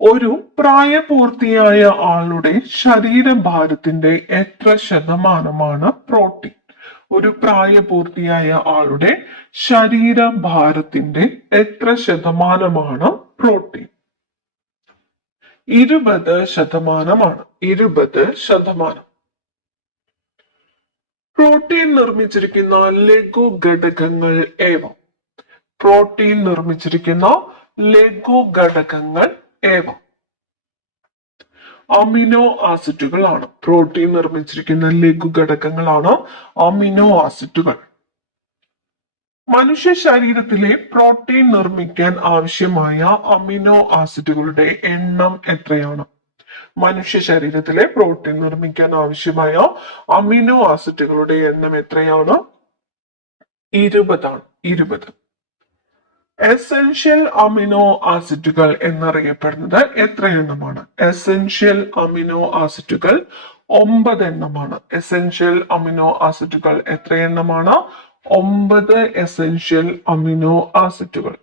ഒരു പ്രായപൂർത്തിയായ ആളുടെ ശരീരഭാരത്തിന്റെ എത്ര ശതമാനമാണ് പ്രോട്ടീൻ? ഒരു പ്രായപൂർത്തിയായ ആളുടെ ശരീരഭാരത്തിന്റെ എത്ര ശതമാനമാണ് പ്രോട്ടീൻ? 20%. 20%. പ്രോട്ടീൻ നിർമ്മിച്ചിരിക്കുന്ന ലഘു ഘടകങ്ങൾ ഏവ? പ്രോട്ടീൻ നിർമ്മിച്ചിരിക്കുന്ന ലഘു ഘടകങ്ങൾ ഏവ? അമിനോ ആസിഡുകളാണ്. പ്രോട്ടീൻ നിർമ്മിച്ചിരിക്കുന്ന ലഘു ഘടകങ്ങളാണ് അമിനോ ആസിഡുകൾ. മനുഷ്യ ശരീരത്തിലെ പ്രോട്ടീൻ നിർമ്മിക്കാൻ ആവശ്യമായ അമിനോ ആസിഡുകളുടെ എണ്ണം എത്രയാണ്? മനുഷ്യ ശരീരത്തിലെ പ്രോട്ടീൻ നിർമ്മിക്കാൻ ആവശ്യമായ അമിനോ ആസിഡുകളുടെ എണ്ണം എത്രയാണ്? 20. 20. എസെൻഷ്യൽ അമിനോ ആസിഡുകൾ എന്നറിയപ്പെടുന്നത് എത്ര എണ്ണമാണ്? എസെൻഷ്യൽ അമിനോ ആസിഡുകൾ 9 എണ്ണമാണ്. എസെൻഷ്യൽ അമിനോ ആസിഡുകൾ എത്ര എണ്ണമാണ്? 9 എസെൻഷ്യൽ അമിനോ ആസിഡുകൾ.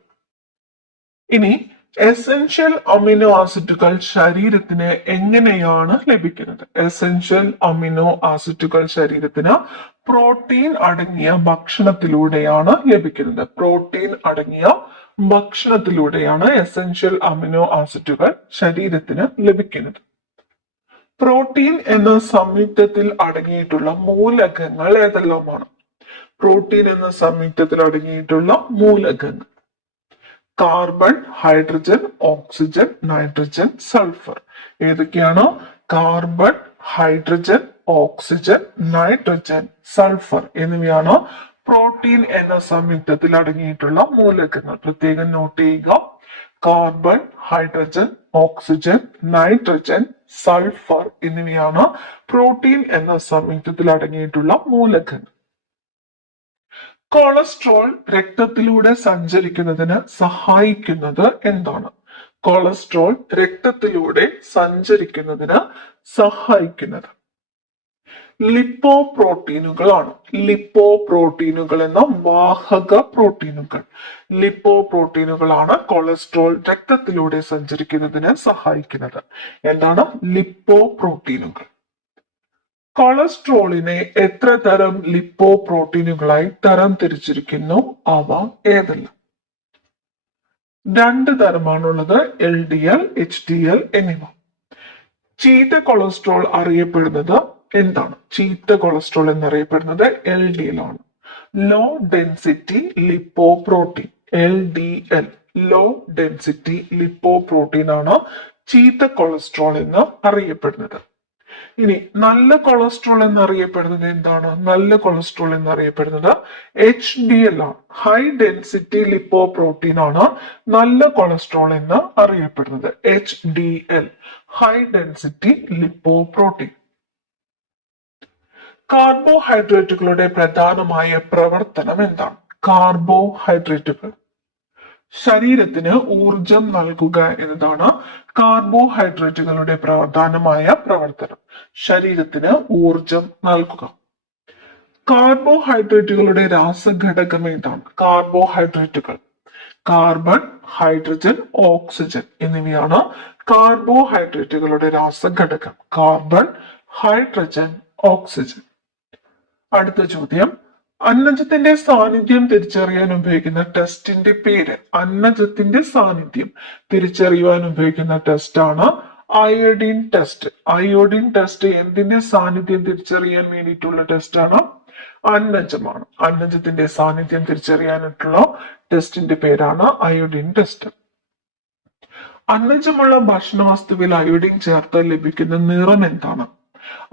ഇനി എസെൻഷ്യൽ അമിനോ ആസിഡുകൾ ശരീരത്തിന് എങ്ങനെയാണ് ലഭിക്കുന്നത്? എസെൻഷ്യൽ അമിനോ ആസിഡുകൾ ശരീരത്തിന് പ്രോട്ടീൻ അടങ്ങിയ ഭക്ഷണത്തിലൂടെയാണ് ലഭിക്കുന്നത്. പ്രോട്ടീൻ അടങ്ങിയ ഭക്ഷണത്തിലൂടെയാണ് എസെൻഷ്യൽ അമിനോ ആസിഡുകൾ ശരീരത്തിന് ലഭിക്കുന്നത്. പ്രോട്ടീൻ എന്ന സംയുക്തത്തിൽ അടങ്ങിയിട്ടുള്ള മൂലകങ്ങൾ ഏതെല്ലാമാണ്? പ്രോട്ടീൻ എന്ന സംയുക്തത്തിൽ അടങ്ങിയിട്ടുള്ള മൂലകങ്ങൾ carbon, hydrogen, oxygen, nitrogen, sulphur. ഏതൊക്കെയാണ്? Carbon, hydrogen, oxygen, nitrogen, sulphur എന്നിവയാണ് പ്രോട്ടീൻ എന്ന സംയുക്തത്തിൽ അടങ്ങിയിട്ടുള്ള മൂലകങ്ങൾ. പ്രത്യേകം നോട്ട് ചെയ്യുക. Carbon, hydrogen, oxygen, nitrogen, sulphur എന്നിവയാണ് പ്രോട്ടീൻ എന്ന സംയുക്തത്തിൽ അടങ്ങിയിട്ടുള്ള മൂലകങ്ങൾ. കൊളസ്ട്രോൾ രക്തത്തിലൂടെ സഞ്ചരിക്കുന്നതിന് സഹായിക്കുന്നത് എന്താണ്? കൊളസ്ട്രോൾ രക്തത്തിലൂടെ സഞ്ചരിക്കുന്നതിന് സഹായിക്കുന്നത് ലിപ്പോ പ്രോട്ടീനുകളാണ്. ലിപ്പോ പ്രോട്ടീനുകൾ എന്ന വാഹക പ്രോട്ടീനുകൾ. ലിപ്പോ പ്രോട്ടീനുകളാണ് കൊളസ്ട്രോൾ രക്തത്തിലൂടെ സഞ്ചരിക്കുന്നതിന് സഹായിക്കുന്നത്. എന്താണ് ലിപ്പോ പ്രോട്ടീനുകൾ? കൊളസ്ട്രോളിനെ എത്ര തരം ലിപ്പോ പ്രോട്ടീനുകളായി തരം തിരിച്ചിരിക്കുന്നു? അവ ഏതെല്ലാം? 2 തരമാണുള്ളത്. LDL, HDL എന്നിവ. ചീത്ത കൊളസ്ട്രോൾ അറിയപ്പെടുന്നത് എന്താണ്? ചീത്ത കൊളസ്ട്രോൾ എന്നറിയപ്പെടുന്നത് LDL ആണ്. Low density lipoprotein. LDL, low density lipoprotein ആണ് ചീത്ത കൊളസ്ട്രോൾ എന്ന് അറിയപ്പെടുന്നത്. ഇനി നല്ല കൊളസ്ട്രോൾ എന്നറിയപ്പെടുന്നത് എന്താണ്? നല്ല കൊളസ്ട്രോൾ എന്നറിയപ്പെടുന്നത് HDL ആണ്. ഹൈ ഡെൻസിറ്റി ലിപ്പോ പ്രോട്ടീൻ ആണ് നല്ല കൊളസ്ട്രോൾ എന്ന് അറിയപ്പെടുന്നത്. HDL, high density lipoprotein. കാർബോഹൈഡ്രേറ്റുകളുടെ പ്രധാനമായ പ്രവർത്തനം എന്താണ്? കാർബോഹൈഡ്രേറ്റുകൾ ശരീരത്തിന് ഊർജം നൽകുക എന്നതാണ് കാർബോഹൈഡ്രേറ്റുകളുടെ പ്രധാനമായ പ്രവർത്തനം. ശരീരത്തിന് ഊർജം നൽകുക. കാർബോഹൈഡ്രേറ്റുകളുടെ രാസഘടകം എന്താണ്? കാർബോഹൈഡ്രേറ്റുകൾ കാർബൺ, ഹൈഡ്രജൻ, ഓക്സിജൻ എന്നിവയാണ് കാർബോഹൈഡ്രേറ്റുകളുടെ രാസഘടകം. Carbon, hydrogen, oxygen. അടുത്ത ചോദ്യം, അന്നജത്തിന്റെ സാന്നിധ്യം തിരിച്ചറിയാൻ ഉപയോഗിക്കുന്ന ടെസ്റ്റിന്റെ പേര്? അന്നജത്തിന്റെ സാന്നിധ്യം തിരിച്ചറിയുവാൻ ഉപയോഗിക്കുന്ന ടെസ്റ്റ് ആണ് അയോഡിൻ ടെസ്റ്റ്. അയോഡിൻ ടെസ്റ്റ് എന്തിന്റെ സാന്നിധ്യം തിരിച്ചറിയാൻ വേണ്ടിയിട്ടുള്ള ടെസ്റ്റ് ആണ്? അന്നജമാണ്. അന്നജത്തിന്റെ സാന്നിധ്യം തിരിച്ചറിയാനായിട്ടുള്ള ടെസ്റ്റിന്റെ പേരാണ് അയോഡിൻ ടെസ്റ്റ്. അന്നജമുള്ള ഭക്ഷണവസ്തുവിൽ അയോഡിൻ ചേർത്താൽ ലഭിക്കുന്ന നിറം എന്താണ്?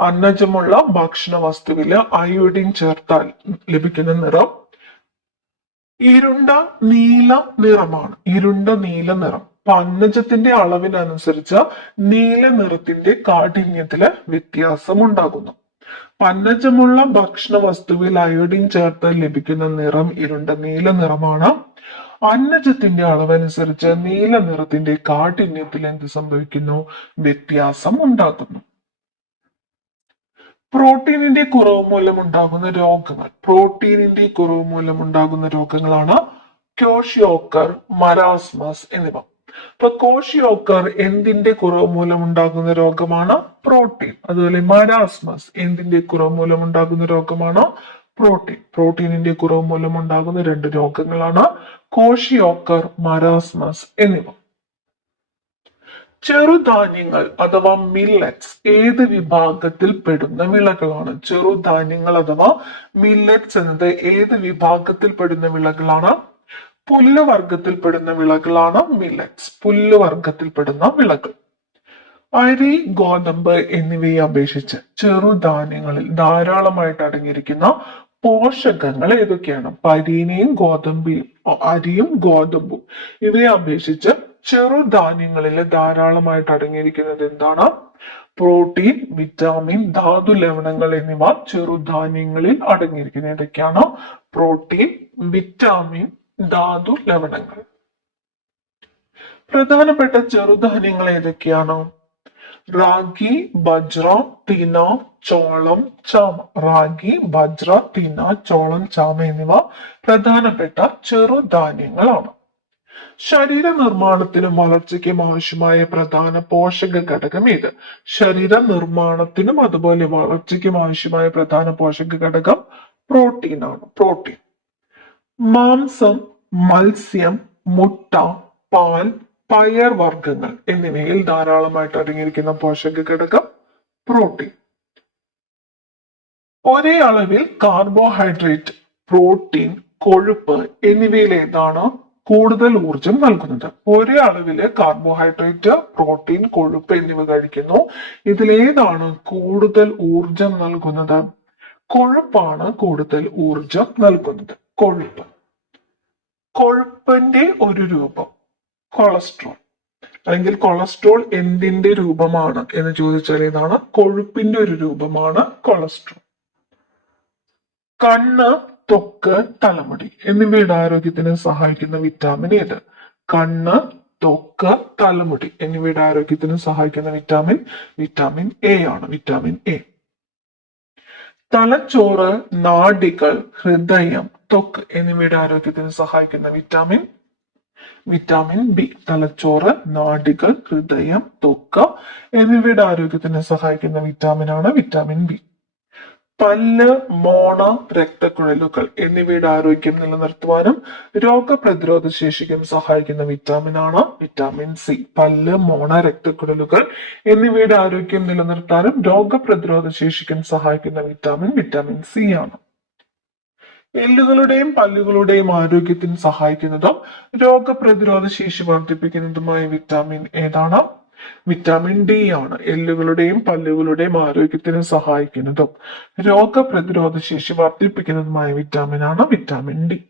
അന്നജമുള്ള ഭക്ഷണ വസ്തുവില് അയോഡിൻ ചേർത്താൽ ലഭിക്കുന്ന നിറം ഇരുണ്ട നീല നിറമാണ്. ഇരുണ്ട നീല നിറം. അപ്പൊ അന്നജത്തിന്റെ അളവിനനുസരിച്ച് നീല നിറത്തിന്റെ കാഠിന്യത്തില് വ്യത്യാസം ഉണ്ടാകുന്നു. അന്നജമുള്ള ഭക്ഷണ വസ്തുവിൽ അയോഡിൻ ചേർത്താൽ ലഭിക്കുന്ന നിറം ഇരുണ്ട നീല നിറമാണ്. അന്നജത്തിന്റെ അളവനുസരിച്ച് നീല നിറത്തിന്റെ കാഠിന്യത്തിൽ എന്ത് സംഭവിക്കുന്നു? വ്യത്യാസം ഉണ്ടാകുന്നു. പ്രോട്ടീനിന്റെ കുറവ് മൂലം ഉണ്ടാകുന്ന രോഗങ്ങൾ. പ്രോട്ടീനിന്റെ കുറവ് മൂലം ഉണ്ടാകുന്ന രോഗങ്ങളാണ് ക്യോഷിയോക്കർ, മരാസ്മസ് എന്നിവ. ഇപ്പൊ കോഷിയോക്കർ എന്തിന്റെ കുറവ് മൂലം ഉണ്ടാകുന്ന രോഗമാണ്? പ്രോട്ടീൻ. അതുപോലെ മരാസ്മസ് എന്തിന്റെ കുറവ് മൂലം ഉണ്ടാകുന്ന രോഗമാണ്? പ്രോട്ടീൻ. പ്രോട്ടീനിന്റെ കുറവ് മൂലം ഉണ്ടാകുന്ന രണ്ട് രോഗങ്ങളാണ് കോഷിയോക്കർ, മരാസ്മസ് എന്നിവ. ചെറുധാന്യങ്ങൾ അഥവാ മില്ലറ്റ്സ് ഏത് വിഭാഗത്തിൽ പെടുന്ന വിളകളാണ്? ചെറുധാന്യങ്ങൾ അഥവാ മില്ലറ്റ്സ് എന്നത് ഏത് വിഭാഗത്തിൽ പെടുന്ന വിളകളാണ്? പുല്ലുവർഗത്തിൽപ്പെടുന്ന വിളകളാണ് മില്ലറ്റ്സ്. പുല്ലുവർഗത്തിൽപ്പെടുന്ന വിളകൾ. അരി, ഗോതമ്പ് എന്നിവയെ അപേക്ഷിച്ച് ചെറുധാന്യങ്ങളിൽ ധാരാളമായിട്ട് അടങ്ങിയിരിക്കുന്ന പോഷകങ്ങൾ ഏതൊക്കെയാണ്? അരിയും ഗോതമ്പും, അരിയും ഗോതമ്പും ഇവയെ അപേക്ഷിച്ച് ചെറുധാന്യങ്ങളിൽ ധാരാളമായിട്ട് അടങ്ങിയിരിക്കുന്നത് എന്താണ്? പ്രോട്ടീൻ, വിറ്റാമിൻ, ധാതു ലവണങ്ങൾ എന്നിവ ചെറുധാന്യങ്ങളിൽ അടങ്ങിയിരിക്കുന്നത് ഏതൊക്കെയാണ്? പ്രോട്ടീൻ, വിറ്റാമിൻ, ധാതു ലവണങ്ങൾ. പ്രധാനപ്പെട്ട ചെറുധാന്യങ്ങൾ ഏതൊക്കെയാണ്? റാഗി, ബജ്ര, തിന, ചോളം, ചാമ. റാഗി, ബജ്ര, തിന, ചോളം, ചാമ എന്നിവ പ്രധാനപ്പെട്ട ചെറുധാന്യങ്ങളാണ്. ശരീര നിർമ്മാണത്തിനും വളർച്ചയ്ക്കും ആവശ്യമായ പ്രധാന പോഷക ഘടകം ഏത്? ശരീര നിർമ്മാണത്തിനും അതുപോലെ വളർച്ചയ്ക്കും ആവശ്യമായ പ്രധാന പോഷക ഘടകം പ്രോട്ടീൻ ആണ്. പ്രോട്ടീൻ. മാംസം, മത്സ്യം, മുട്ട, പാൽ, പയർ വർഗ്ഗങ്ങൾ എന്നിവയിൽ ധാരാളമായിട്ട് അടങ്ങിയിരിക്കുന്ന പോഷക ഘടകം പ്രോട്ടീൻ. ഒരേ അളവിൽ കാർബോഹൈഡ്രേറ്റ്, പ്രോട്ടീൻ, കൊഴുപ്പ് എന്നിവയിൽ ഏതാണ് കൂടുതൽ ഊർജം നൽകുന്നത്? ഒരേ അളവില് കാർബോഹൈഡ്രേറ്റ്, പ്രോട്ടീൻ, കൊഴുപ്പ് എന്നിവ കഴിക്കുന്നു. ഇതിലേതാണ് കൂടുതൽ ഊർജം നൽകുന്നത്? കൊഴുപ്പാണ് കൂടുതൽ ഊർജം നൽകുന്നത്. കൊഴുപ്പ്. കൊഴുപ്പിന്റെ ഒരു രൂപം കൊളസ്ട്രോൾ. അല്ലെങ്കിൽ കൊളസ്ട്രോൾ എന്തിന്റെ രൂപമാണ് എന്ന് ചോദിച്ചാൽ ഏതാണ്? കൊഴുപ്പിന്റെ ഒരു രൂപമാണ് കൊളസ്ട്രോൾ. കണ്ണ്, ത്വക്ക്, തലമുടി എന്നിവയുടെ ആരോഗ്യത്തിന് സഹായിക്കുന്ന വിറ്റാമിൻ ഏത്? കണ്ണ്, ത്വക്ക്, തലമുടി എന്നിവയുടെ ആരോഗ്യത്തിന് സഹായിക്കുന്ന വിറ്റാമിൻ വിറ്റാമിൻ എ ആണ്. Vitamin A. തലച്ചോറ്, നാഡികൾ, ഹൃദയം, ത്വക്ക് എന്നിവയുടെ ആരോഗ്യത്തിന് സഹായിക്കുന്ന വിറ്റാമിൻ വിറ്റാമിൻ ബി. തലച്ചോറ്, നാഡികൾ, ഹൃദയം, ത്വക്ക് എന്നിവയുടെ ആരോഗ്യത്തിന് സഹായിക്കുന്ന വിറ്റാമിനാണ് വിറ്റാമിൻ ബി. പല്ല്, മോണ, രക്തക്കുഴലുകൾ എന്നിവയുടെ ആരോഗ്യം നിലനിർത്തുവാനും രോഗപ്രതിരോധ ശേഷിക്കും സഹായിക്കുന്ന വിറ്റാമിനാണ് വിറ്റാമിൻ സി. പല്ല്, മോണ, രക്തക്കുഴലുകൾ എന്നിവയുടെ ആരോഗ്യം നിലനിർത്താനും രോഗപ്രതിരോധ ശേഷിക്കും സഹായിക്കുന്ന വിറ്റാമിൻ വിറ്റാമിൻ സി ആണ്. എല്ലുകളുടെയും പല്ലുകളുടെയും ആരോഗ്യത്തിന് സഹായിക്കുന്നതും രോഗപ്രതിരോധ ശേഷി വർദ്ധിപ്പിക്കുന്നതുമായ വിറ്റാമിൻ ഏതാണ്? വിറ്റാമിൻ ഡി ആണ്. എല്ലുകളുടെയും പല്ലുകളുടെയും ആരോഗ്യത്തിന് സഹായിക്കുന്നതും രോഗപ്രതിരോധ ശേഷി വർദ്ധിപ്പിക്കുന്നതുമായ വിറ്റാമിനാണ് വിറ്റാമിൻ ഡി.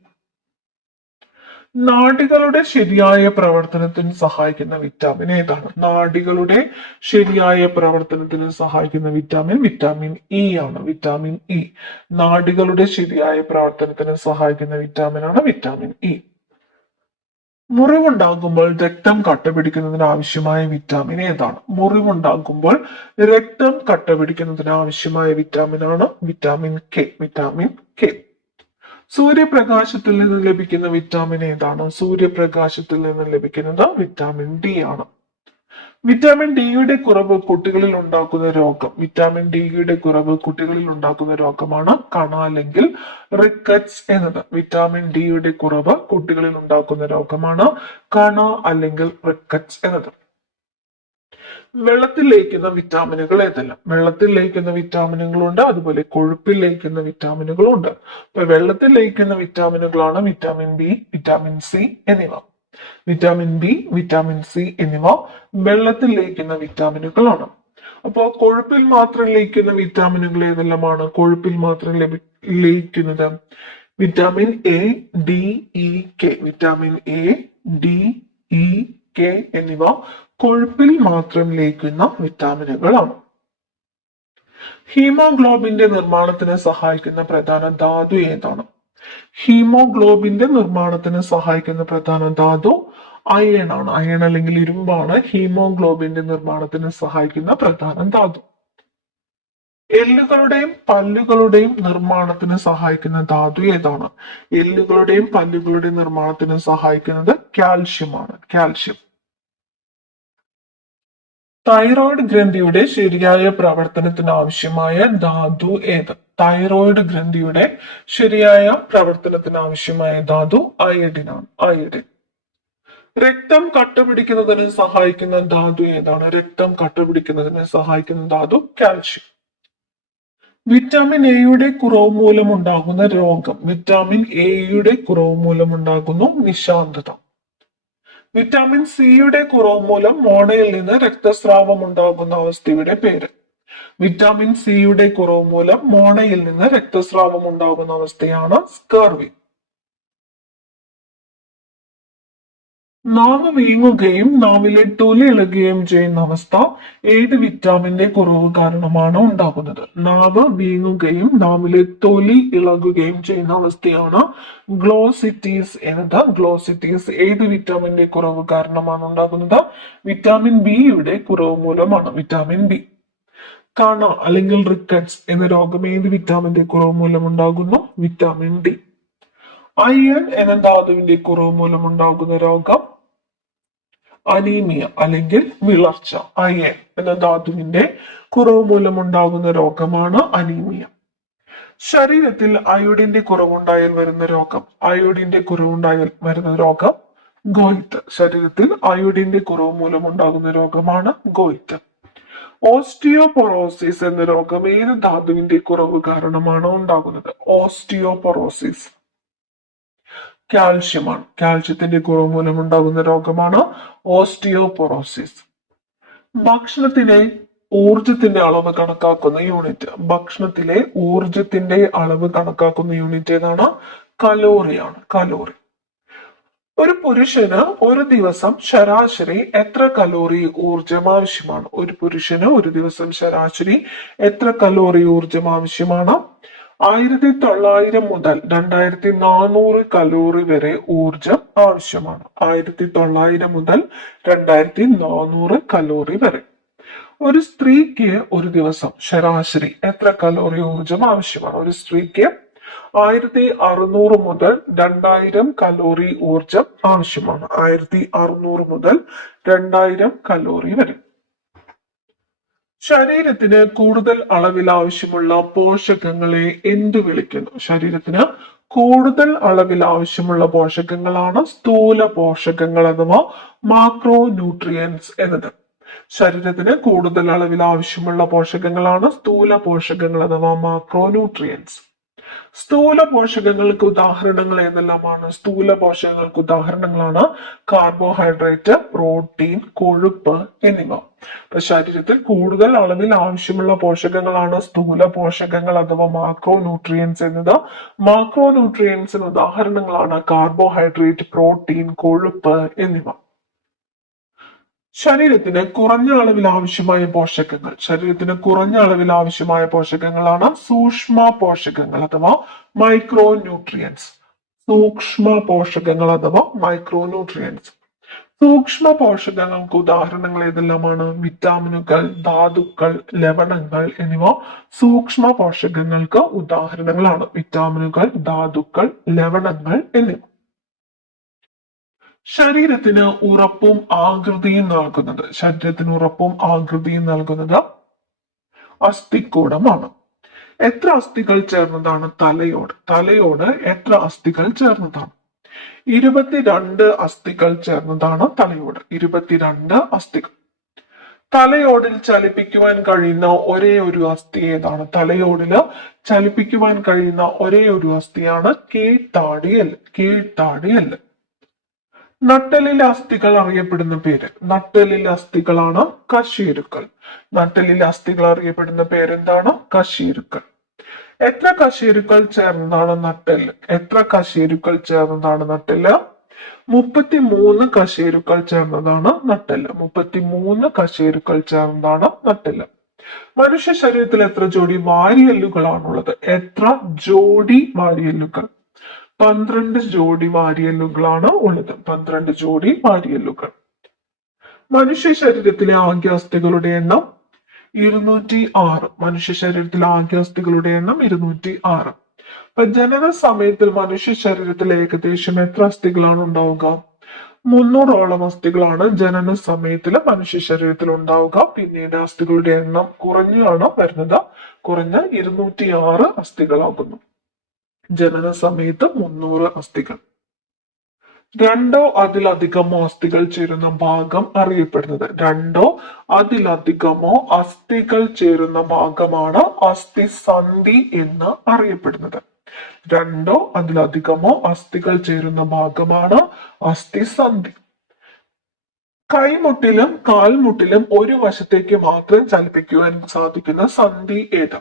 നാഡികളുടെ ശരിയായ പ്രവർത്തനത്തിന് സഹായിക്കുന്ന വിറ്റാമിൻ ഏതാണ്? നാഡികളുടെ ശരിയായ പ്രവർത്തനത്തിന് സഹായിക്കുന്ന വിറ്റാമിൻ വിറ്റാമിൻ ഇ ആണ്. Vitamin E. നാഡികളുടെ ശരിയായ പ്രവർത്തനത്തിന് സഹായിക്കുന്ന വിറ്റാമിനാണ് വിറ്റാമിൻ ഇ. മുറിവുണ്ടാകുമ്പോൾ രക്തം കട്ടപിടിക്കുന്നതിന് ആവശ്യമായ വിറ്റാമിൻ ഏതാണ്? മുറിവുണ്ടാകുമ്പോൾ രക്തം കട്ടപിടിക്കുന്നതിന് ആവശ്യമായ വിറ്റാമിനാണ് വിറ്റാമിൻ കെ. Vitamin K. സൂര്യപ്രകാശത്തിൽ നിന്ന് ലഭിക്കുന്ന വിറ്റാമിൻ ഏതാണ്? സൂര്യപ്രകാശത്തിൽ നിന്ന് ലഭിക്കുന്നത് വിറ്റാമിൻ ഡി ആണ്. വിറ്റാമിൻ ഡിയുടെ കുറവ് കുട്ടികളിൽ ഉണ്ടാക്കുന്ന രോഗം. വിറ്റാമിൻ ഡിയുടെ കുറവ് കുട്ടികളിൽ ഉണ്ടാക്കുന്ന രോഗമാണ് കണ അല്ലെങ്കിൽ റിക്കറ്റ്സ് എന്നത്. വിറ്റാമിൻ ഡിയുടെ കുറവ് കുട്ടികളിൽ ഉണ്ടാക്കുന്ന രോഗമാണ് കണ അല്ലെങ്കിൽ റിക്കറ്റ്സ് എന്നത്. വെള്ളത്തിൽ ലയിക്കുന്ന വിറ്റാമിനുകൾ ഏതെല്ലാം? വെള്ളത്തിൽ ലയിക്കുന്ന വിറ്റാമിനുകളുണ്ട്, അതുപോലെ കൊഴുപ്പിൽ ലയിക്കുന്ന വിറ്റാമിനുകളുണ്ട്. അപ്പൊ വെള്ളത്തിൽ ലയിക്കുന്ന വിറ്റാമിനുകളാണ് വിറ്റാമിൻ ബി, വിറ്റാമിൻ സി എന്നിവ. വിറ്റാമിൻ ബി, വിറ്റാമിൻ സി എന്നിവ വെള്ളത്തിൽ ലയിക്കുന്ന വിറ്റാമിനുകളാണ്. അപ്പോൾ കൊഴുപ്പിൽ മാത്രം ലയിക്കുന്ന വിറ്റാമിനുകൾ ഏതെല്ലാമാണ്? കൊഴുപ്പിൽ മാത്രം ലയിക്കുന്നത് vitamin A, D, E, K. Vitamin A, D, E, K എന്നിവ കൊഴുപ്പിൽ മാത്രം ലയിക്കുന്ന വിറ്റാമിനുകളാണ്. ഹീമോഗ്ലോബിന്റെ നിർമ്മാണത്തിന് സഹായിക്കുന്ന പ്രധാന ധാതു ഏതാണ്? ഹീമോഗ്ലോബിന്റെ നിർമ്മാണത്തിന് സഹായിക്കുന്ന പ്രധാന ധാതു അയൺ ആണ്. അയൺ അല്ലെങ്കിൽ ഇരുമ്പാണ് ഹീമോഗ്ലോബിന്റെ നിർമ്മാണത്തിന് സഹായിക്കുന്ന പ്രധാന ധാതു. എല്ലുകളുടെയും പല്ലുകളുടെയും നിർമ്മാണത്തിന് സഹായിക്കുന്ന ധാതു ഏതാണ്? എല്ലുകളുടെയും പല്ലുകളുടെയും നിർമ്മാണത്തിന് സഹായിക്കുന്നത് കാൽഷ്യമാണ്. കാൽഷ്യം. തൈറോയ്ഡ് ഗ്രന്ഥിയുടെ ശരിയായ പ്രവർത്തനത്തിന് ആവശ്യമായ ധാതു ഏത്? തൈറോയ്ഡ് ഗ്രന്ഥിയുടെ ശരിയായ പ്രവർത്തനത്തിന് ആവശ്യമായ ധാതു അയഡിൻ ആണ്. അയഡിൻ. രക്തം കട്ടപിടിക്കുന്നതിന് സഹായിക്കുന്ന ധാതു ഏതാണ്? രക്തം കട്ടപിടിക്കുന്നതിന് സഹായിക്കുന്ന ധാതു കാൽഷ്യം. വിറ്റാമിൻ എയുടെ കുറവ് മൂലമുണ്ടാകുന്ന രോഗം. വിറ്റാമിൻ എയുടെ കുറവ് മൂലമുണ്ടാകുന്നു നിശാന്തത. വിറ്റാമിൻ സിയുടെ കുറവ് മൂലം മോണയിൽ നിന്ന് രക്തസ്രാവം ഉണ്ടാകുന്ന അവസ്ഥയുടെ പേര്. വിറ്റാമിൻ സിയുടെ കുറവ് മൂലം മോണയിൽ നിന്ന് രക്തസ്രാവം ഉണ്ടാകുന്ന അവസ്ഥയാണ് സ്കർവി. നാവ് വീങ്ങുകയും നാവിലെ തൊലി ഇളകുകയും ചെയ്യുന്ന അവസ്ഥ ഏത് വിറ്റാമിന്റെ കുറവ് കാരണമാണ് ഉണ്ടാകുന്നത്? നാവ് വീങ്ങുകയും നാവിലെ തൊലി ഇളകുകയും ചെയ്യുന്ന അവസ്ഥയാണ് ഗ്ലോസിറ്റീസ് എന്നത്. ഗ്ലോസിറ്റീസ് ഏത് വിറ്റാമിന്റെ കുറവ് കാരണമാണ് ഉണ്ടാകുന്നത്? വിറ്റാമിൻ ബിയുടെ കുറവ് മൂലമാണ്. Vitamin B. കാണ അല്ലെങ്കിൽ റിക്കറ്റ്സ് എന്ന രോഗം ഏത് വിറ്റാമിന്റെ കുറവ് മൂലം ഉണ്ടാകുന്നു? Vitamin D. അയൺ എന്ന ധാതുവിന്റെ കുറവ് മൂലം ഉണ്ടാകുന്ന രോഗം അനീമിയ അല്ലെങ്കിൽ വിളർച്ച. അയൺ എന്ന ധാതുവിന്റെ കുറവ് മൂലമുണ്ടാകുന്ന രോഗമാണ് അനീമിയ. ശരീരത്തിൽ അയോഡിന്റെ കുറവുണ്ടായാൽ വരുന്ന രോഗം. അയോഡിന്റെ കുറവുണ്ടായാൽ വരുന്ന രോഗം ഗോയിറ്റ്. ശരീരത്തിൽ അയോഡിന്റെ കുറവ് മൂലമുണ്ടാകുന്ന രോഗമാണ് ഗോയിറ്റ്. ഓസ്റ്റിയോപൊറോസിസ് എന്ന രോഗം ഏത് ധാതുവിന്റെ കുറവ് കാരണമാണ് ഉണ്ടാകുന്നത്? ഓസ്റ്റിയോപൊറോസിസ് കാൽഷ്യമാണ്. കാൽഷ്യത്തിന്റെ കുറവ് മൂലം ഉണ്ടാകുന്ന രോഗമാണ് ഓസ്റ്റിയോപൊറോസിസ്. ഭക്ഷണത്തിലെ ഊർജത്തിന്റെ അളവ് കണക്കാക്കുന്ന യൂണിറ്റ്. ഭക്ഷണത്തിലെ ഊർജത്തിന്റെ അളവ് കണക്കാക്കുന്ന യൂണിറ്റ് ഏതാണ്? കലോറിയാണ്. കലോറി. ഒരു പുരുഷന് ഒരു ദിവസം ശരാശരി എത്ര കലോറി ഊർജം ആവശ്യമാണ്? ഒരു പുരുഷന് ഒരു ദിവസം ശരാശരി എത്ര കലോറി ഊർജം ആവശ്യമാണ്? 1900 മുതൽ 2400 കലോറി വരെ ഊർജം ആവശ്യമാണ്. 1900 മുതൽ 2400 കലോറി വരെ. ഒരു സ്ത്രീക്ക് ഒരു ദിവസം ശരാശരി എത്ര കലോറി ഊർജം ആവശ്യമാണ്? ഒരു സ്ത്രീക്ക് 1600 മുതൽ 2000 കലോറി ഊർജം ആവശ്യമാണ്. 1600 മുതൽ 2000 കലോറി വരെ. ശരീരത്തിന് കൂടുതൽ അളവിൽ ആവശ്യമുള്ള പോഷകങ്ങളെ എന്ത് വിളിക്കുന്നു? ശരീരത്തിന് കൂടുതൽ അളവിൽ ആവശ്യമുള്ള പോഷകങ്ങളാണ് സ്ഥൂല പോഷകങ്ങൾ അഥവാ മാക്രോ ന്യൂട്രിയൻസ് എന്നത്. ശരീരത്തിന് കൂടുതൽ അളവിൽ ആവശ്യമുള്ള പോഷകങ്ങളാണ് സ്ഥൂല പോഷകങ്ങൾ അഥവാ മാക്രോ ന്യൂട്രിയൻസ്. സ്ഥൂല പോഷകങ്ങൾക്ക് ഉദാഹരണങ്ങൾ ഏതെല്ലാമാണ്? സ്ഥൂല പോഷകങ്ങൾക്ക് ഉദാഹരണങ്ങളാണ് കാർബോഹൈഡ്രേറ്റ്, പ്രോട്ടീൻ, കൊഴുപ്പ് എന്നിവ. അപ്പൊ ശരീരത്തിൽ കൂടുതൽ അളവിൽ ആവശ്യമുള്ള പോഷകങ്ങളാണ് സ്ഥൂല പോഷകങ്ങൾ അഥവാ മാക്രോ ന്യൂട്രിയൻസ് എന്നത്. മാക്രോ ന്യൂട്രിയൻസിന് ഉദാഹരണങ്ങളാണ് കാർബോഹൈഡ്രേറ്റ്, പ്രോട്ടീൻ, കൊഴുപ്പ് എന്നിവ. ശരീരത്തിന് കുറഞ്ഞ അളവിൽ ആവശ്യമായ പോഷകങ്ങൾ. ശരീരത്തിന് കുറഞ്ഞ അളവിൽ ആവശ്യമായ പോഷകങ്ങളാണ് സൂക്ഷ്മ പോഷകങ്ങൾ അഥവാ മൈക്രോ ന്യൂട്രിയൻസ്. സൂക്ഷ്മ പോഷകങ്ങൾ അഥവാ മൈക്രോ ന്യൂട്രിയൻസ്. സൂക്ഷ്മ പോഷകങ്ങൾക്ക് ഉദാഹരണങ്ങൾ ഏതെല്ലാമാണ്? വിറ്റാമിനുകൾ, ധാതുക്കൾ, ലവണങ്ങൾ എന്നിവ സൂക്ഷ്മ പോഷകങ്ങൾക്ക് ഉദാഹരണങ്ങളാണ്. വിറ്റാമിനുകൾ, ധാതുക്കൾ, ലവണങ്ങൾ എന്നിവ. ശരീരത്തിന് ഉറപ്പും ആകൃതിയും നൽകുന്നത്. ശരീരത്തിന് ഉറപ്പും ആകൃതിയും നൽകുന്നത് അസ്ഥിക്കൂടമാണ്. എത്ര അസ്ഥികൾ ചേർന്നതാണ് തലയോട്? തലയോട് എത്ര അസ്ഥികൾ ചേർന്നതാണ്? 22 അസ്ഥികൾ ചേർന്നതാണ് തലയോട്. 22 അസ്ഥികൾ. തലയോടിൽ ചലിപ്പിക്കുവാൻ കഴിയുന്ന ഒരേ ഒരു അസ്ഥി ഏതാണ്? തലയോടില് ചലിപ്പിക്കുവാൻ കഴിയുന്ന ഒരേ ഒരു അസ്ഥിയാണ് കീഴ്ത്താടിയെല്ല്. കീഴ്ത്താടിയെല്ല്. നട്ടെല്ലിലെ അസ്ഥികൾ അറിയപ്പെടുന്ന പേര്. നട്ടെല്ലിലെ അസ്ഥികളാണ് കശേരുക്കൾ. നട്ടെല്ലിലെ അസ്ഥികൾ അറിയപ്പെടുന്ന പേരെന്താണ്? കശേരുക്കൾ. എത്ര കശേരുക്കൾ ചേർന്നതാണ് നട്ടെല്ല്? എത്ര കശേരുക്കൾ ചേർന്നതാണ് നട്ടെല്ല്? 33 കശേരുക്കൾ ചേർന്നതാണ് നട്ടെല്ല്. 33 കശേരുക്കൾ ചേർന്നതാണ് നട്ടെല്ല്. മനുഷ്യ ശരീരത്തിൽ എത്ര ജോഡി വാരിയെല്ലുകളാണുള്ളത്? എത്ര ജോഡി വാരിയെല്ലുകൾ? 12 ജോഡി വാരിയെല്ലുകളാണ് ഉള്ളത്. 12 ജോഡി വാരിയെല്ലുകൾ. മനുഷ്യ ശരീരത്തിലെ ആകെ അസ്ഥികളുടെ എണ്ണം 206. മനുഷ്യ ശരീരത്തിലെ ആകെ അസ്ഥികളുടെ എണ്ണം 206. അപ്പൊ ജനന സമയത്തിൽ മനുഷ്യ ശരീരത്തിൽ ഏകദേശം എത്ര അസ്ഥികളാണ് ഉണ്ടാവുക? 300ഓളം അസ്ഥികളാണ് ജനന സമയത്തിൽ മനുഷ്യ ശരീരത്തിൽ ഉണ്ടാവുക. പിന്നീട് അസ്ഥികളുടെ എണ്ണം കുറഞ്ഞാണ് വരുന്നത്. കുറഞ്ഞ 206 അസ്ഥികളാകുന്നു. ജനന സമയത്ത് 300 അസ്ഥികൾ. രണ്ടോ അതിലധികമോ അസ്ഥികൾ ചേരുന്ന ഭാഗം അറിയപ്പെടുന്നത്. രണ്ടോ അതിലധികമോ അസ്ഥികൾ ചേരുന്ന ഭാഗമാണ് അസ്ഥിസന്ധി എന്ന് അറിയപ്പെടുന്നത്. രണ്ടോ അതിലധികമോ അസ്ഥികൾ ചേരുന്ന ഭാഗമാണ് അസ്ഥിസന്ധി. കൈമുട്ടിലും കാൽമുട്ടിലും ഒരു വശത്തേക്ക് മാത്രം ചലിപ്പിക്കുവാൻ സാധിക്കുന്ന സന്ധി ഏത്?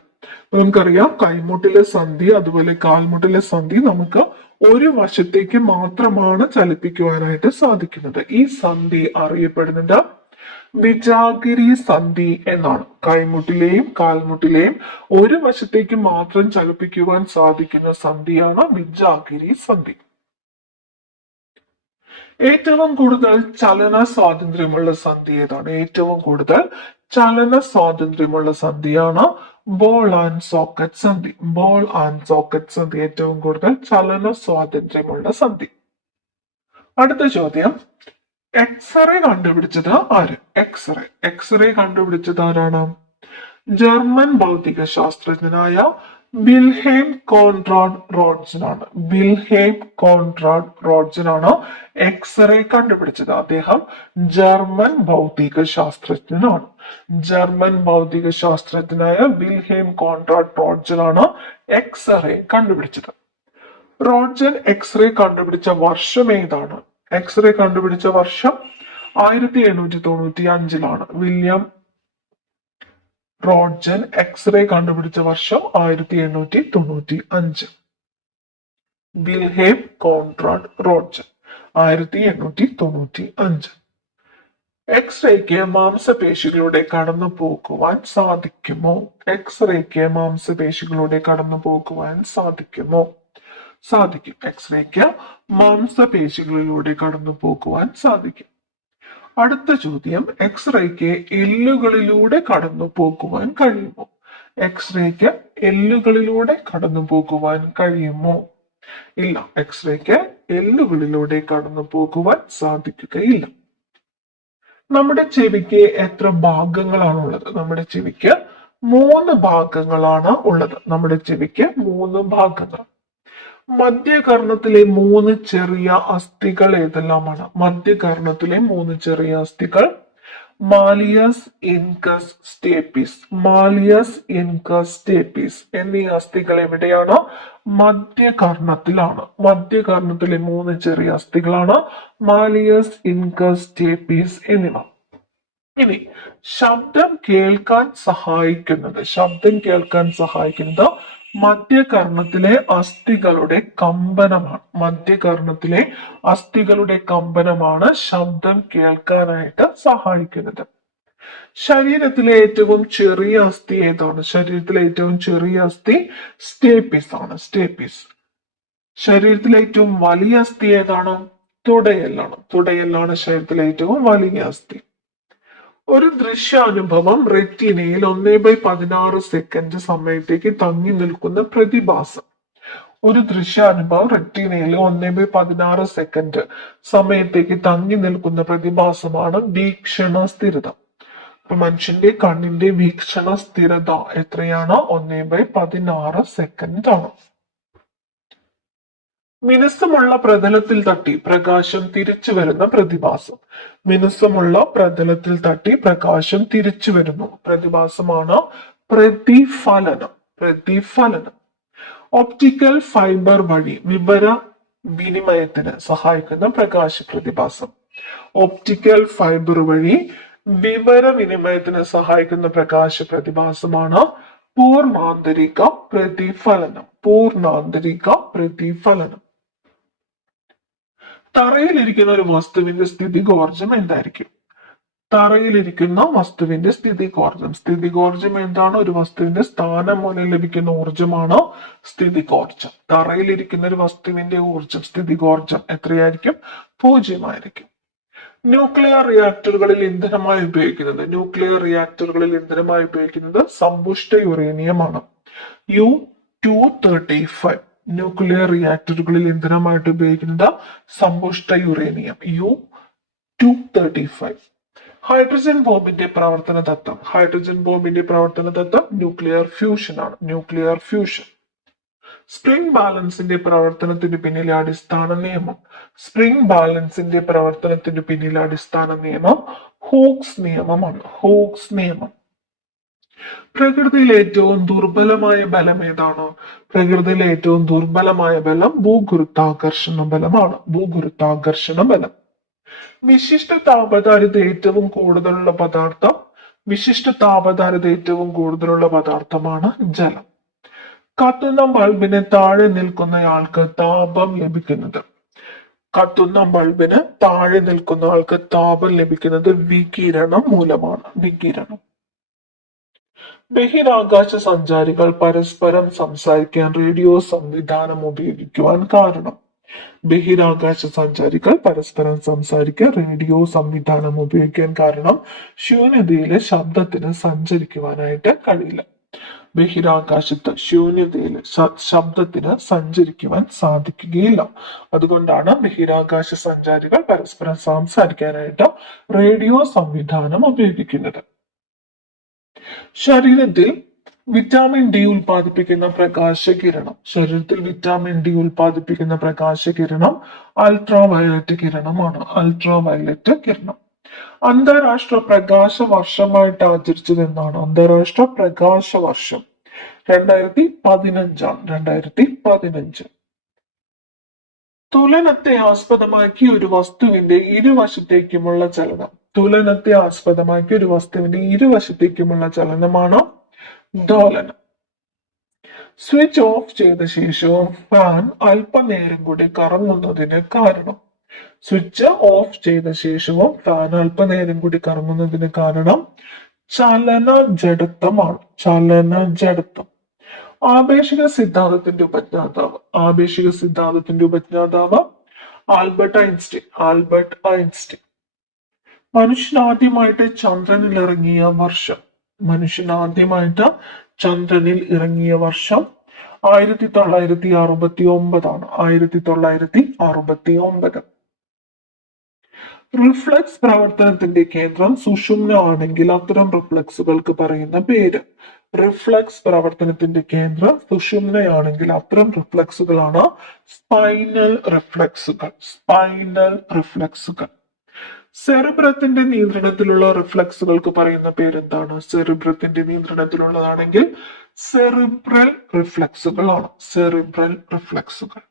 നമുക്കറിയാം കൈമുട്ടിലെ സന്ധി അതുപോലെ കാൽമുട്ടിലെ സന്ധി നമുക്ക് ഒരു വശത്തേക്ക് മാത്രമാണ് ചലിപ്പിക്കുവാനായിട്ട് സാധിക്കുന്നത്. ഈ സന്ധി അറിയപ്പെടുന്നത് വിജാഗിരി സന്ധി എന്നാണ്. കൈമുട്ടിലെയും കാൽമുട്ടിലെയും ഒരു വശത്തേക്ക് മാത്രം ചലിപ്പിക്കുവാൻ സാധിക്കുന്ന സന്ധിയാണ് വിജാഗിരി സന്ധി. ഏറ്റവും കൂടുതൽ ചലന സ്വാതന്ത്ര്യമുള്ള സന്ധി ഏതാണ്? ഏറ്റവും കൂടുതൽ ചലന സ്വാതന്ത്ര്യമുള്ള സന്ധിയാണ് ബോൾ ആൻഡ് സോക്കറ്റ് സന്ധി. ബോൾ ആൻഡ് സോക്കറ്റ് സന്ധി ഏറ്റവും കൂടുതൽ ചലന സ്വാതന്ത്ര്യമുള്ള സന്ധി. അടുത്ത ചോദ്യം, എക്സ്റേ കണ്ടുപിടിച്ചത് ആര്? എക്സ്റേ കണ്ടുപിടിച്ചത് ആരാണ്? ജർമ്മൻ ഭൗതിക ശാസ്ത്രജ്ഞനായ വിൽഹെം കോൺറാഡ് റോഡ്സൺ ആണ്. വിൽഹെം കോൺറാഡ് റോഡ്സൺ ആണ് എക്സ്റേ കണ്ടുപിടിച്ചത്. അദ്ദേഹം ജർമ്മൻ ഭൗതിക ശാസ്ത്രജ്ഞനാണ്. ജർമ്മൻ ഭൗതിക ശാസ്ത്രജ്ഞനായ വിൽഹെം കോൺറാഡ് റോഡ്സൺ ആണ് എക്സ്റേ കണ്ടുപിടിച്ചത്. റോഡ്സൺ എക്സ്റേ കണ്ടുപിടിച്ച വർഷം ഏതാണ്? എക്സ്റേ കണ്ടുപിടിച്ച വർഷം 1895 വില്യം റോഡ്സൺ എക്സ്റേ കണ്ടുപിടിച്ച വർഷം 1895. Wilhelm Conrad Roentgen 1895. എക്സ്റേക്ക് മാംസപേശികളുടെ കടന്നു പോകുവാൻ സാധിക്കുമോ? എക്സ്റേക്ക് മാംസപേശികളുടെ കടന്നു പോകുവാൻ സാധിക്കുമോ? സാധിക്കും. എക്സ്റേക്ക് മാംസപേശികളിലൂടെ കടന്നു പോകുവാൻ സാധിക്കും. അടുത്ത ചോദ്യം, എക്സ്റേക്ക് എല്ലുകളിലൂടെ കടന്നു പോകുവാൻ കഴിയുമോ? എക്സ്റേക്ക് എല്ലുകളിലൂടെ കടന്നു പോകുവാൻ കഴിയുമോ? ഇല്ല, എക്സ്റേക്ക് എല്ലുകളിലൂടെ കടന്നു പോകുവാൻ സാധിക്കുകയില്ല. നമ്മുടെ ചെവിക്ക് എത്ര ഭാഗങ്ങളാണുള്ളത്? നമ്മുടെ ചെവിക്ക് 3 ഭാഗങ്ങളാണ് ഉള്ളത്. നമ്മുടെ ചെവിക്ക് 3 ഭാഗങ്ങൾ. മധ്യകർണത്തിലെ 3 ചെറിയ അസ്ഥികൾ ഏതെല്ലാമാണ്? മധ്യകർണത്തിലെ 3 ചെറിയ അസ്ഥികൾ malleus, incus, stapes. Malleus, incus, stapes എന്നീ അസ്ഥികൾ എവിടെയാണ്? മധ്യകർണത്തിലാണ്. മധ്യകർണത്തിലെ 3 ചെറിയ അസ്ഥികളാണ് മാലിയസ്, ഇൻകസ്, സ്റ്റേപ്പിസ് എന്നിവ. ഇനി ശബ്ദം കേൾക്കാൻ സഹായിക്കുന്നത് മധ്യകർണത്തിലെ അസ്ഥികളുടെ കമ്പനമാണ്. മധ്യകർണത്തിലെ അസ്ഥികളുടെ കമ്പനമാണ് ശബ്ദം കേൾക്കാനായിട്ട് സഹായിക്കുന്നത്. ശരീരത്തിലെ ഏറ്റവും ചെറിയ അസ്ഥി ഏതാണ്? ശരീരത്തിലെ ഏറ്റവും ചെറിയ അസ്ഥി സ്റ്റേപ്പിസ് ആണ്. സ്റ്റേപ്പിസ്. ശരീരത്തിലെ ഏറ്റവും വലിയ അസ്ഥി ഏതാണ്? തുടയെല്ലാണ്. തുടയെല്ലാണ് ശരീരത്തിലെ ഏറ്റവും വലിയ അസ്ഥി. ഒരു ദൃശ്യാനുഭവം റെറ്റിനയിൽ 1/16 സെക്കൻഡ് സമയത്തേക്ക് തങ്ങി നിൽക്കുന്ന പ്രതിഭാസം. ഒരു ദൃശ്യാനുഭവം റെറ്റിനയിൽ 1/16 സെക്കൻഡ് സമയത്തേക്ക് തങ്ങി നിൽക്കുന്ന പ്രതിഭാസമാണ് വീക്ഷണ സ്ഥിരത. അപ്പൊ മനുഷ്യന്റെ കണ്ണിന്റെ വീക്ഷണ സ്ഥിരത എത്രയാണ്? 1/16 സെക്കൻഡ് ആണ്. മിനുസമുള്ള പ്രതലത്തിൽ തട്ടി പ്രകാശം തിരിച്ചു വരുന്ന പ്രതിഭാസം. മിനുസമുള്ള പ്രതലത്തിൽ തട്ടി പ്രകാശം തിരിച്ചു വരുന്നു പ്രതിഭാസമാണ് പ്രതിഫലനം. പ്രതിഫലനം. ഒപ്റ്റിക്കൽ ഫൈബർ വഴി വിവര വിനിമയത്തിന് സഹായിക്കുന്ന പ്രകാശ പ്രതിഭാസം. ഒപ്റ്റിക്കൽ ഫൈബർ വഴി വിവര വിനിമയത്തിന് സഹായിക്കുന്ന പ്രകാശ പ്രതിഭാസമാണ് പൂർണ്ണാന്തരിക പ്രതിഫലനം. പൂർണ്ണാന്തരിക പ്രതിഫലനം. തറയിലിരിക്കുന്ന ഒരു വസ്തുവിന്റെ സ്ഥിതികോർജം എന്തായിരിക്കും? തറയിലിരിക്കുന്ന വസ്തുവിന്റെ സ്ഥിതികോർജം. സ്ഥിതികോർജം എന്താണ്? ഒരു വസ്തുവിന്റെ സ്ഥാനം മൂലം ലഭിക്കുന്ന ഊർജമാണ് സ്ഥിതികോർജം. തറയിലിരിക്കുന്ന ഒരു വസ്തുവിന്റെ ഊർജം, സ്ഥിതികോർജം എത്രയായിരിക്കും? 0 ആയിരിക്കും. ന്യൂക്ലിയർ റിയാക്ടറുകളിൽ ഇന്ധനമായി ഉപയോഗിക്കുന്നത് സമ്പുഷ്ട യുറേനിയമാണ്. U-235. ന്യൂക്ലിയർ റിയാക്ടറുകളിൽ ഇന്ധനമായിട്ട് ഉപയോഗിക്കുന്നത് സമ്പുഷ്ട യുറേനിയം. 235. ഹൈഡ്രജൻ ബോംബിന്റെ പ്രവർത്തന തത്വം. ഹൈഡ്രജൻ ബോംബിന്റെ പ്രവർത്തന തത്വം ന്യൂക്ലിയർ ഫ്യൂഷൻ ആണ്. Nuclear fusion. സ്പ്രിംഗ് ബാലൻസിന്റെ പ്രവർത്തനത്തിന് പിന്നിലെ അടിസ്ഥാന നിയമം. സ്പ്രിംഗ് ബാലൻസിന്റെ പ്രവർത്തനത്തിന് പിന്നിലെ അടിസ്ഥാന നിയമം ഹൂക്സ് നിയമമാണ്. ഹൂക്സ് നിയമം. പ്രകൃതിയിലെ ഏറ്റവും ദുർബലമായ ബലം ഏതാണ്? പ്രകൃതിയിലെ ഏറ്റവും ദുർബലമായ ബലം ഭൂഗുരുത്വാകർഷണ ബലമാണ്. ഭൂഗുരുത്വാകർഷണ ബലം. വിശിഷ്ട താപധാരിത ഏറ്റവും കൂടുതലുള്ള പദാർത്ഥം. വിശിഷ്ട താപധാരിത ഏറ്റവും കൂടുതലുള്ള പദാർത്ഥമാണ് ജലം. കത്തുന്ന ബൾബിന് താഴെ നിൽക്കുന്നയാൾക്ക് താപം ലഭിക്കുന്നത്. കത്തുന്ന ബൾബിന് താഴെ നിൽക്കുന്ന ആൾക്ക് താപം ലഭിക്കുന്നത് വികിരണം മൂലമാണ്. വികിരണം. ബഹിരാകാശ സഞ്ചാരികൾ പരസ്പരം സംസാരിക്കാൻ റേഡിയോ സംവിധാനം ഉപയോഗിക്കുവാൻ കാരണം. ബഹിരാകാശ സഞ്ചാരികൾ പരസ്പരം സംസാരിക്കാൻ റേഡിയോ സംവിധാനം ഉപയോഗിക്കാൻ കാരണം ശൂന്യതയിലെ ശബ്ദത്തിന് സഞ്ചരിക്കുവാനായിട്ട് കഴിയില്ല. ബഹിരാകാശത്ത് ശൂന്യതയിൽ ശബ്ദത്തിന് സഞ്ചരിക്കുവാൻ സാധിക്കുകയില്ല. അതുകൊണ്ടാണ് ബഹിരാകാശ സഞ്ചാരികൾ പരസ്പരം സംസാരിക്കാനായിട്ട് റേഡിയോ സംവിധാനം ഉപയോഗിക്കുന്നത്. ശരീരത്തിൽ വിറ്റാമിൻ ഡി ഉൽപ്പാദിപ്പിക്കുന്ന പ്രകാശകിരണം. ശരീരത്തിൽ വിറ്റാമിൻ ഡി ഉൽപ്പാദിപ്പിക്കുന്ന പ്രകാശകിരണം അൾട്രാ വയലറ്റ് കിരണമാണ്. അൾട്രാ വയലറ്റ് കിരണം. അന്താരാഷ്ട്ര പ്രകാശ വർഷമായിട്ട് ആചരിച്ചത് എന്നാണ്? അന്താരാഷ്ട്ര പ്രകാശ വർഷം 2015 ആണ്. 2015. തുലനത്തെ ആസ്പദമാക്കി ഒരു വസ്തുവിന്റെ ഇരുവശത്തേക്കുമുള്ള ചലനം. തുലനത്തെ ആസ്പദമാക്കി ഒരു വസ്തുവിന്റെ ഇരുവശത്തേക്കുമുള്ള ചലനമാണ് ദോലനം. സ്വിച്ച് ഓഫ് ചെയ്ത ശേഷവും ഫാൻ അല്പനേരം കൂടി കറങ്ങുന്നതിന് കാരണം. സ്വിച്ച് ഓഫ് ചെയ്ത ശേഷവും ഫാൻ അല്പനേരം കൂടി കറങ്ങുന്നതിന് കാരണം ചലന ജഡത്വമാണ്. ചലന ജഡത്വം. ആപേക്ഷിക സിദ്ധാന്തത്തിന്റെ ഉപജ്ഞാതാവ്. ആപേക്ഷിക സിദ്ധാന്തത്തിന്റെ ഉപജ്ഞാതാവ് ആൽബർട്ട് ഐൻസ്റ്റീൻ. Albert Einstein. മനുഷ്യൻ ആദ്യമായിട്ട് ചന്ദ്രനിൽ ഇറങ്ങിയ വർഷം. മനുഷ്യൻ ആദ്യമായിട്ട് ചന്ദ്രനിൽ ഇറങ്ങിയ വർഷം 1969 ആണ്. 1969. റിഫ്ലക്സ് പ്രവർത്തനത്തിന്റെ കേന്ദ്രം സുഷുമ്ന ആണെങ്കിൽ അത്തരം റിഫ്ലക്സുകൾക്ക് പറയുന്ന പേര്. റിഫ്ലക്സ് പ്രവർത്തനത്തിന്റെ കേന്ദ്രം സുഷുമ്നയാണെങ്കിൽ അത്തരം റിഫ്ലക്സുകളാണ് സ്പൈനൽ റിഫ്ലക്സുകൾ. സ്പൈനൽ റിഫ്ലക്സുകൾ. സെറിബ്രത്തിന്റെ നിയന്ത്രണത്തിലുള്ള റിഫ്ലക്സുകൾക്ക് പറയുന്ന പേരെന്താണ്? സെറിബ്രത്തിന്റെ നിയന്ത്രണത്തിലുള്ളതാണെങ്കിൽ സെറിബ്രൽ റിഫ്ലക്സുകളാണ്. സെറിബ്രൽ റിഫ്ലക്സുകൾ.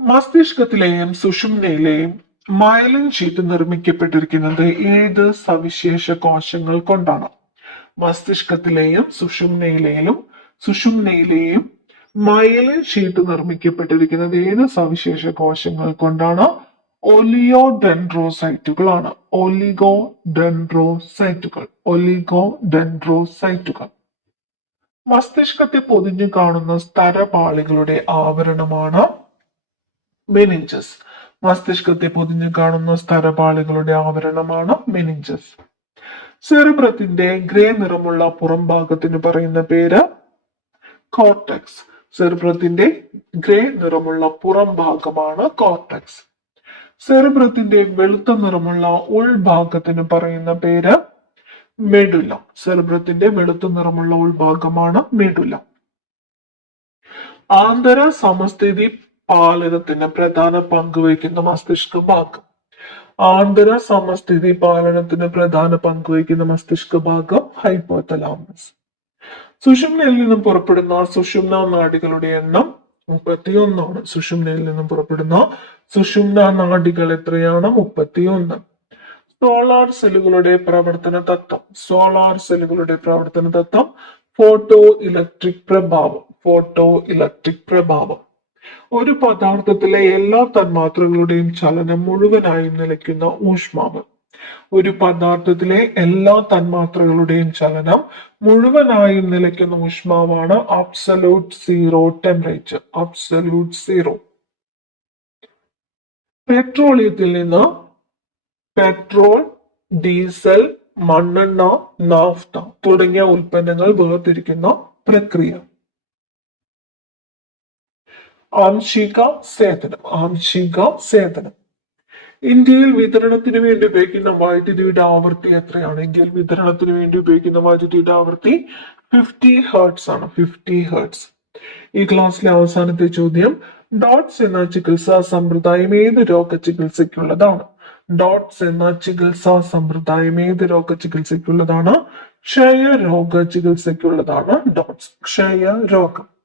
മസ്തിഷ്കത്തിലെയും സുഷുമ്നയിലെയും മയലിൻ ഷീറ്റ് നിർമ്മിക്കപ്പെട്ടിരിക്കുന്നത് ഏത് സവിശേഷ കോശങ്ങൾ കൊണ്ടാണ്? മസ്തിഷ്കത്തിലെയും സുഷുമ്നയിലെയും മയലിൻ ഷീറ്റ് നിർമ്മിക്കപ്പെട്ടിരിക്കുന്നത് ഏത് സവിശേഷ കോശങ്ങൾ കൊണ്ടാണ്? ഒലിയോഡെൻഡ്രോസൈറ്റുകളാണ്. ഒലിഗോഡെൻഡ്രോസൈറ്റുകൾ. ഒലിഗോഡെൻഡ്രോസൈറ്റുകൾ. മസ്തിഷ്കത്തെ പൊതിഞ്ഞു കാണുന്ന സ്തരപാളികളുടെ ആവരണമാണ് മെനിഞ്ചസ്. മസ്തിഷ്കത്തെ പൊതിഞ്ഞു കാണുന്ന സ്തരപാളികളുടെ ആവരണമാണ് മെനിഞ്ചസ്. സെറിബ്രത്തിന്റെ ഗ്രേ നിറമുള്ള പുറം ഭാഗത്തിന് പറയുന്ന പേര് കോർട്ടെക്സ്. സെറിബ്രത്തിന്റെ ഗ്രേ നിറമുള്ള പുറം ഭാഗമാണ് കോർട്ടെക്സ്. സെറിബ്രത്തിന്റെ വെളുത്ത നിറമുള്ള ഉൾഭാഗത്തിന് പറയുന്ന പേര് മെഡുല. സെറിബ്രത്തിന്റെ വെളുത്ത നിറമുള്ള ഉൾഭാഗമാണ് മെഡുല. ആന്തര സമസ്ഥിതി പാലനത്തിന് പ്രധാന പങ്ക് വഹിക്കുന്ന മസ്തിഷ്ക ഭാഗം. ആന്തര സമസ്ഥിതി പാലനത്തിന് പ്രധാന പങ്ക് വഹിക്കുന്ന മസ്തിഷ്ക ഭാഗം ഹൈപ്പോതലാമസ്. സുഷുമ്നയിൽ നിന്നും പുറപ്പെടുന്ന സുഷുമ്ന നാഡികളുടെ എണ്ണം 31 ആണ്. സുഷുമ്നയിൽ നിന്നും പുറപ്പെടുന്ന സുഷുമ്ന നാഡികൾ എത്രയാണ്? 31. സോളാർ സെല്ലുകളുടെ പ്രവർത്തന തത്വം. സോളാർ സെല്ലുകളുടെ പ്രവർത്തന തത്വം ഫോട്ടോ ഇലക്ട്രിക് പ്രഭാവം. ഫോട്ടോ ഇലക്ട്രിക് പ്രഭാവം. ഒരു പദാർത്ഥത്തിലെ എല്ലാ തന്മാത്രകളുടെയും ചലനം മുഴുവനായും നിലയ്ക്കുന്ന ഊഷ്മാവ്. ഒരു പദാർത്ഥത്തിലെ എല്ലാ തന്മാത്രകളുടെയും ചലനം മുഴുവനായും നിലയ്ക്കുന്ന ഊഷ്മാവാണ് absolute zero temperature. Absolute zero. പെട്രോളിയത്തിൽ നിന്ന് പെട്രോൾ, ഡീസൽ, മണ്ണെണ്ണ, നാഫ്ത തുടങ്ങിയ ഉൽപ്പന്നങ്ങൾ വേർതിരിക്കുന്ന പ്രക്രിയ. ആംശിക സേചനം. ആംശിക സേചനം. ഇന്ത്യയിൽ വിതരണത്തിന് വേണ്ടി ഉപയോഗിക്കുന്ന വൈദ്യുതിയുടെ ആവൃത്തി എത്രയാണ്? ഇന്ത്യയിൽ വിതരണത്തിന് വേണ്ടി ഉപയോഗിക്കുന്ന വൈദ്യുതിയുടെ ആവൃത്തി 50 ഹെർട്സ് ആണ്. 50 ഹെർട്സ്. ഈ ക്ലാസ്സിലെ അവസാനത്തെ ചോദ്യം, ഡോട്ട്സ് എന്ന ചികിത്സാ സമ്പ്രദായം ഏത് രോഗ ചികിത്സയ്ക്കുള്ളതാണ്? ഡോട്ട്സ് എന്ന ചികിത്സാ സമ്പ്രദായം ഏത് രോഗ ചികിത്സയ്ക്കുള്ളതാണ്? ക്ഷയരോഗ ചികിത്സയ്ക്കുള്ളതാണ് ഡോട്ട്സ്. ക്ഷയരോഗം.